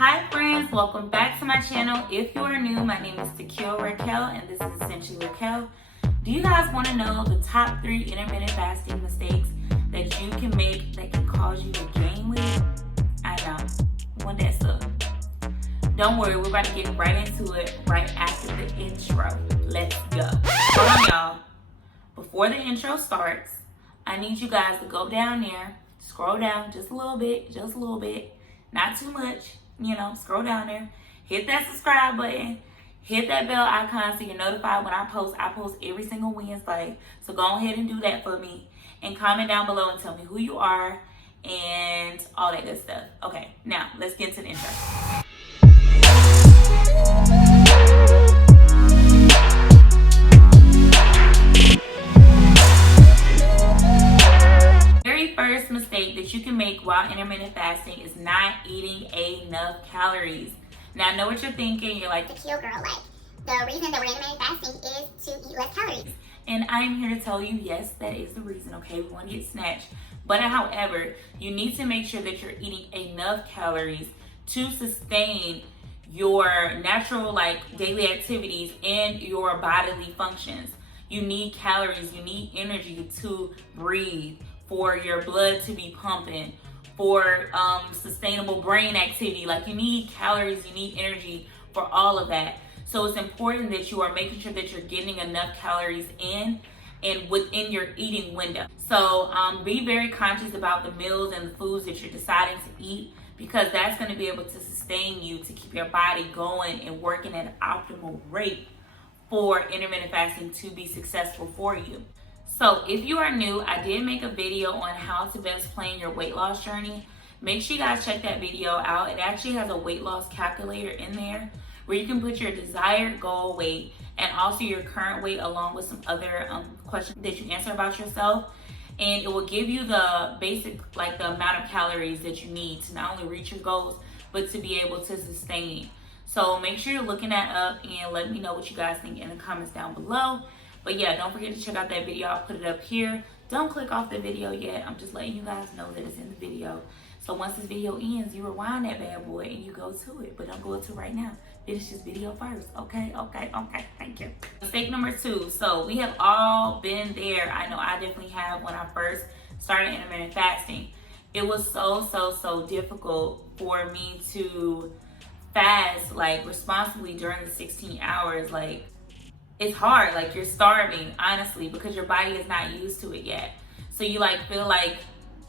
Hi friends, welcome back to my channel. If you are new, my name is Tequila Raquel and this is Essential Raquel. Do you guys want to know the top 3 intermittent fasting mistakes that you can make that can cause you to gain weight? I know, one that sucks. Don't worry, we're about to get right into it right after the intro. Let's go. Hold on, y'all. Before the intro starts, I need you guys to go down there, scroll down just a little bit, not too much, scroll down there, hit that subscribe button, hit that bell icon so you're notified when I post. I post every single Wednesday, so go ahead and do that for me, and comment down below and tell me who you are and all that good stuff. Okay, now let's get to the intro. First mistake that you can make while intermittent fasting is not eating enough calories. Now I know what you're thinking. You're like, the cute girl, the reason that we're intermittent fasting is to eat less calories. And I'm here to tell you, yes, that is the reason, okay? We want to get snatched. But however, you need to make sure that you're eating enough calories to sustain your natural daily activities and your bodily functions. You need calories, you need energy to breathe, for your blood to be pumping, for sustainable brain activity. You need calories, you need energy for all of that. So it's important that you are making sure that you're getting enough calories in and within your eating window. So be very conscious about the meals and the foods that you're deciding to eat, because that's going to be able to sustain you to keep your body going and working at an optimal rate for intermittent fasting to be successful for you. So if you are new, I did make a video on how to best plan your weight loss journey. Make sure you guys check that video out. It actually has a weight loss calculator in there where you can put your desired goal weight and also your current weight, along with some other questions that you answer about yourself. And it will give you the basic, the amount of calories that you need to not only reach your goals, but to be able to sustain. So make sure you're looking that up and let me know what you guys think in the comments down below. But yeah, don't forget to check out that video. I'll put it up here. Don't click off the video yet. I'm just letting you guys know that it's in the video. So once this video ends, you rewind that bad boy and you go to it. But don't go to it right now. Finish this video first. Okay. Thank you. Mistake number 2. So we have all been there. I know I definitely have when I first started intermittent fasting. It was so difficult for me to fast responsibly during the 16 hours. It's hard, you're starving, honestly, because your body is not used to it yet. So you feel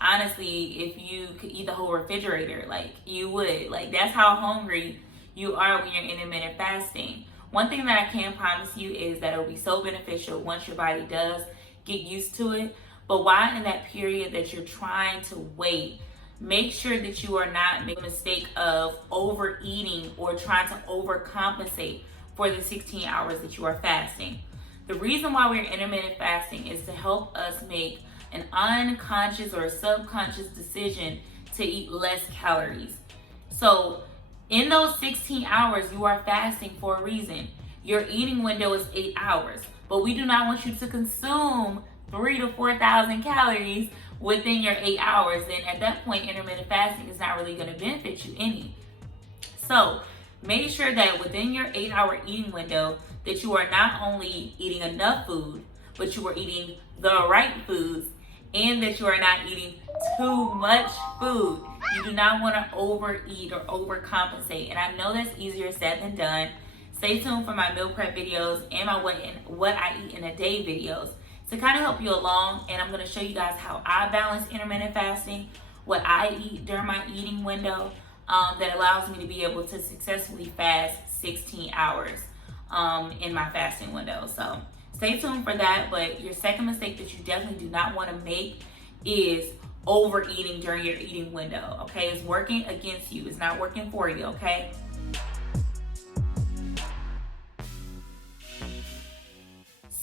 honestly, if you could eat the whole refrigerator, you would. That's how hungry you are when you're intermittent fasting. One thing that I can promise you is that it'll be so beneficial once your body does get used to it. But while in that period that you're trying to wait, make sure that you are not making a mistake of overeating or trying to overcompensate for the 16 hours that you are fasting. The reason why we're intermittent fasting is to help us make an unconscious or subconscious decision to eat less calories. So in those 16 hours, you are fasting for a reason. Your eating window is 8 hours, but we do not want you to consume 3,000 to 4,000 calories within your 8 hours. Then at that point, intermittent fasting is not really going to benefit you any. So make sure that within your 8-hour eating window that you are not only eating enough food, but you are eating the right foods, and that you are not eating too much food. You do not want to overeat or overcompensate. And I know that's easier said than done. Stay tuned for my meal prep videos and my what I eat in a day videos to kind of help you along. And I'm going to show you guys how I balance intermittent fasting, what I eat during my eating window, that allows me to be able to successfully fast 16 hours in my fasting window. So stay tuned for that. But your second mistake that you definitely do not want to make is overeating during your eating window. Okay, it's working against you. It's not working for you. Okay.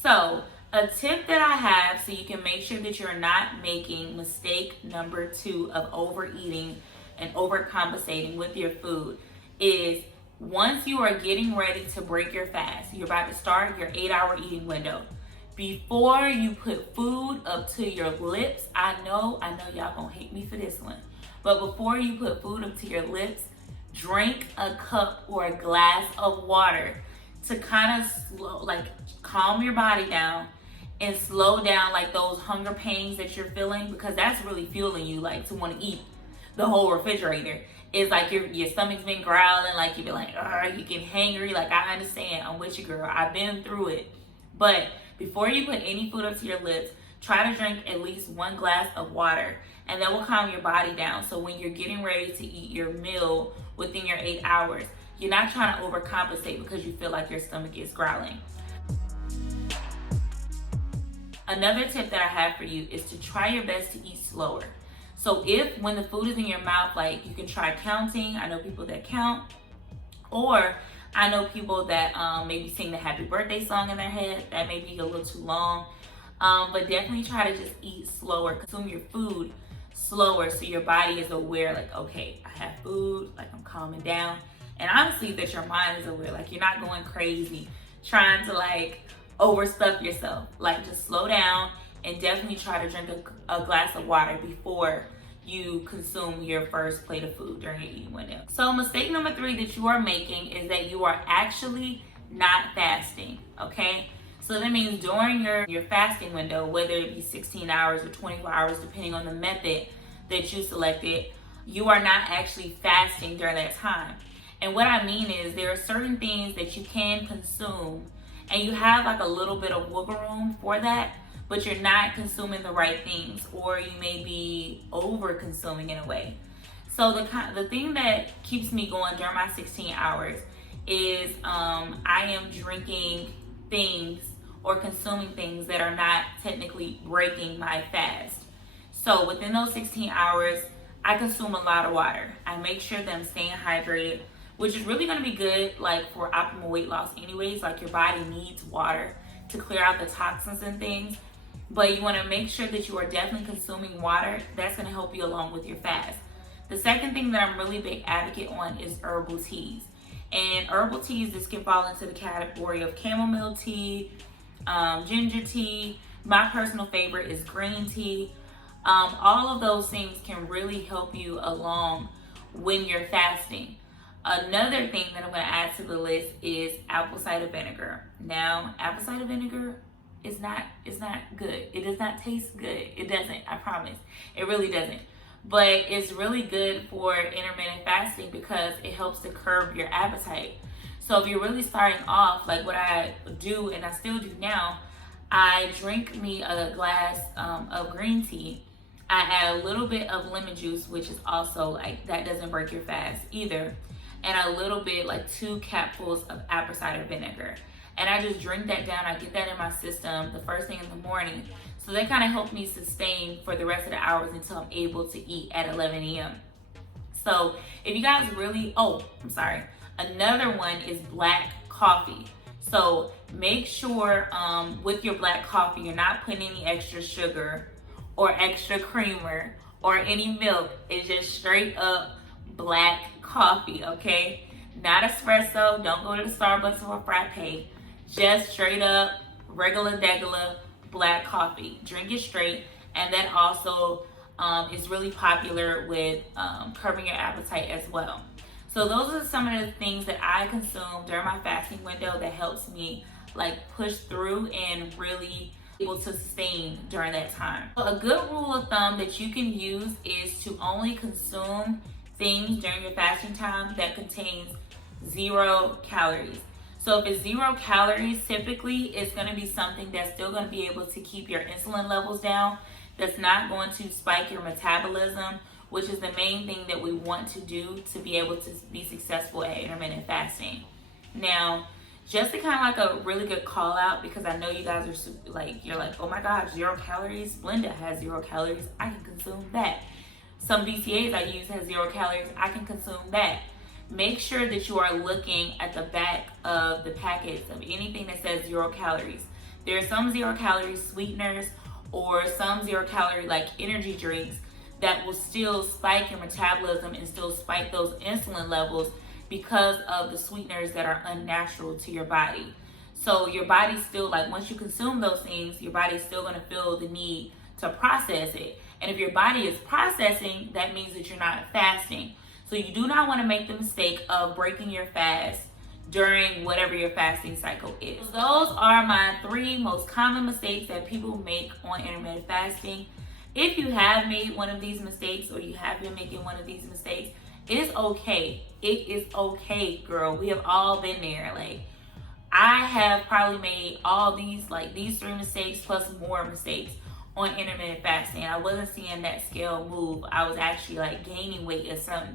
So a tip that I have so you can make sure that you're not making mistake number 2 of overeating and overcompensating with your food is, once you are getting ready to break your fast, you're about to start your 8-hour eating window. Before you put food up to your lips, I know y'all gonna hate me for this one, but before you put food up to your lips, drink a cup or a glass of water to kind of slow, like calm your body down and slow down like those hunger pains that you're feeling, because that's really fueling you like to want to eat the whole refrigerator. It's like your stomach's been growling, like you've been like, you get hangry. Like, I understand, I'm with you, girl, I've been through it. But before you put any food up to your lips, try to drink at least 1 glass of water, and that will calm your body down. So when you're getting ready to eat your meal within your 8 hours, you're not trying to overcompensate because you feel like your stomach is growling. Another tip that I have for you is to try your best to eat slower. So if when the food is in your mouth, like, you can try counting. I know people that count, or I know people that maybe sing the happy birthday song in their head. That may be a little too long, but definitely try to just eat slower, consume your food slower, so your body is aware, like, okay, I have food, like, I'm calming down. And honestly, that your mind is aware, like, you're not going crazy trying to like overstuff yourself. Like, just slow down and definitely try to drink a glass of water before you consume your first plate of food during your eating window. So mistake number 3 that you are making is that you are actually not fasting, okay? So that means during your fasting window, whether it be 16 hours or 24 hours, depending on the method that you selected, you are not actually fasting during that time. And what I mean is, there are certain things that you can consume and you have like a little bit of wiggle room for that, but you're not consuming the right things, or you may be over consuming in a way. So the thing that keeps me going during my 16 hours is I am drinking things or consuming things that are not technically breaking my fast. So within those 16 hours, I consume a lot of water. I make sure that I'm staying hydrated, which is really going to be good like for optimal weight loss anyways. Like, your body needs water to clear out the toxins and things, but you want to make sure that you are definitely consuming water. That's going to help you along with your fast. The second thing that I'm really big advocate on is herbal teas. And herbal teas, this can fall into the category of chamomile tea, ginger tea. My personal favorite is green tea. All of those things can really help you along when you're fasting. Another thing that I'm going to add to the list is apple cider vinegar. Now, apple cider vinegar is not good. It does not taste good. It doesn't, I promise. It really doesn't. But it's really good for intermittent fasting because it helps to curb your appetite. So if you're really starting off, like what I do and I still do now, I drink me a glass of green tea. I add a little bit of lemon juice, which is also like, that doesn't break your fast either. And a little bit, like 2 capfuls of apple cider vinegar. And I just drink that down. I get that in my system the first thing in the morning. So that kind of helped me sustain for the rest of the hours until I'm able to eat at 11 a.m. So if you guys really, another one is black coffee. So make sure with your black coffee, you're not putting any extra sugar or extra creamer or any milk. It's just straight up black coffee, okay? Not espresso. Don't go to the Starbucks or a frappe. Just straight up regular black coffee. Drink it straight. And that also is really popular with curbing your appetite as well. So those are some of the things that I consume during my fasting window that helps me like push through and really able to sustain during that time. So a good rule of thumb that you can use is to only consume things during your fasting time that contains 0 calories. So if it's 0 calories, typically it's going to be something that's still going to be able to keep your insulin levels down, that's not going to spike your metabolism, which is the main thing that we want to do to be able to be successful at intermittent fasting. Now, just to kind of like a really good call out, because I know you guys are like, you're like, oh my gosh, 0 calories, Blenda has 0 calories, I can consume that. Some BCAAs I use has 0 calories, I can consume that. Make sure that you are looking at the back of the packets of anything that says 0 calories. There are some 0 calorie sweeteners or some 0 calorie like energy drinks that will still spike your metabolism and still spike those insulin levels because of the sweeteners that are unnatural to your body. So your body's still, like, once you consume those things, your body's still going to feel the need to process it. And if your body is processing, that means that you're not fasting. So you do not want to make the mistake of breaking your fast during whatever your fasting cycle is. Those are my 3 most common mistakes that people make on intermittent fasting. If you have made one of these mistakes, or you have been making one of these mistakes, it is okay. It is okay, girl. We have all been there. Like, I have probably made all these, like these 3 mistakes plus more mistakes on intermittent fasting. I wasn't seeing that scale move. I was actually like gaining weight in some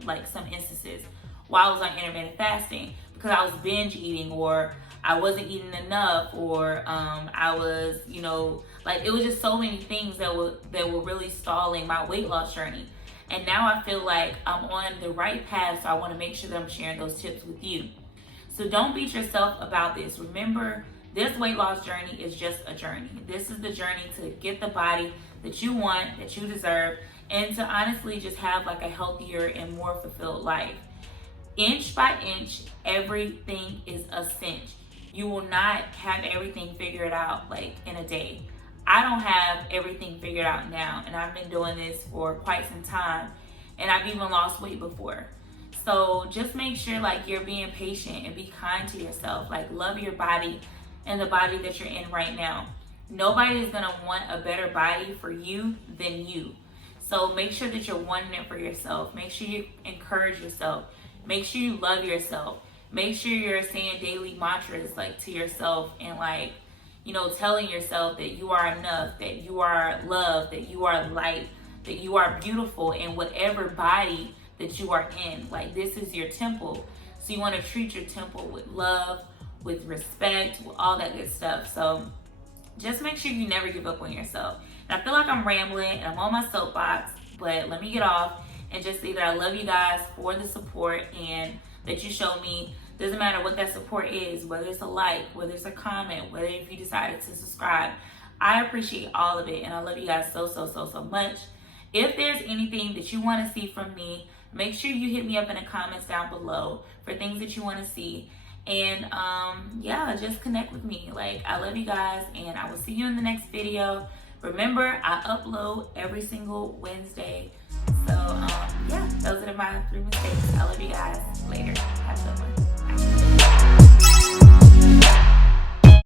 instances while I was on intermittent fasting, because I was binge eating, or I wasn't eating enough, or I was, like, it was just so many things that were really stalling my weight loss journey. And now I feel like I'm on the right path, so I want to make sure that I'm sharing those tips with you. So don't beat yourself about this. Remember, this weight loss journey is just a journey. This is the journey to get the body that you want, that you deserve, and to honestly just have like a healthier and more fulfilled life. Inch by inch, everything is a cinch. You will not have everything figured out like in a day. I don't have everything figured out now, and I've been doing this for quite some time, and I've even lost weight before. So just make sure like you're being patient and be kind to yourself. Like, love your body and the body that you're in right now. Nobody is gonna want a better body for you than you. So make sure that you're wanting it for yourself. Make sure you encourage yourself. Make sure you love yourself. Make sure you're saying daily mantras like to yourself, and like, telling yourself that you are enough, that you are loved, that you are light, that you are beautiful in whatever body that you are in. Like, this is your temple. So you want to treat your temple with love, with respect, with all that good stuff. So just make sure you never give up on yourself. And I feel like I'm rambling and I'm on my soapbox, but let me get off and just say that I love you guys for the support and that you show me. Doesn't matter what that support is, whether it's a like, whether it's a comment, whether if you decided to subscribe. I appreciate all of it, and I love you guys so, so, so, so much. If there's anything that you want to see from me, make sure you hit me up in the comments down below for things that you want to see. And yeah, just connect with me. Like, I love you guys, and I will see you in the next video. Remember, I upload every single Wednesday. So yeah, those are my 3 mistakes. I love you guys. Later. Have a good one. Bye.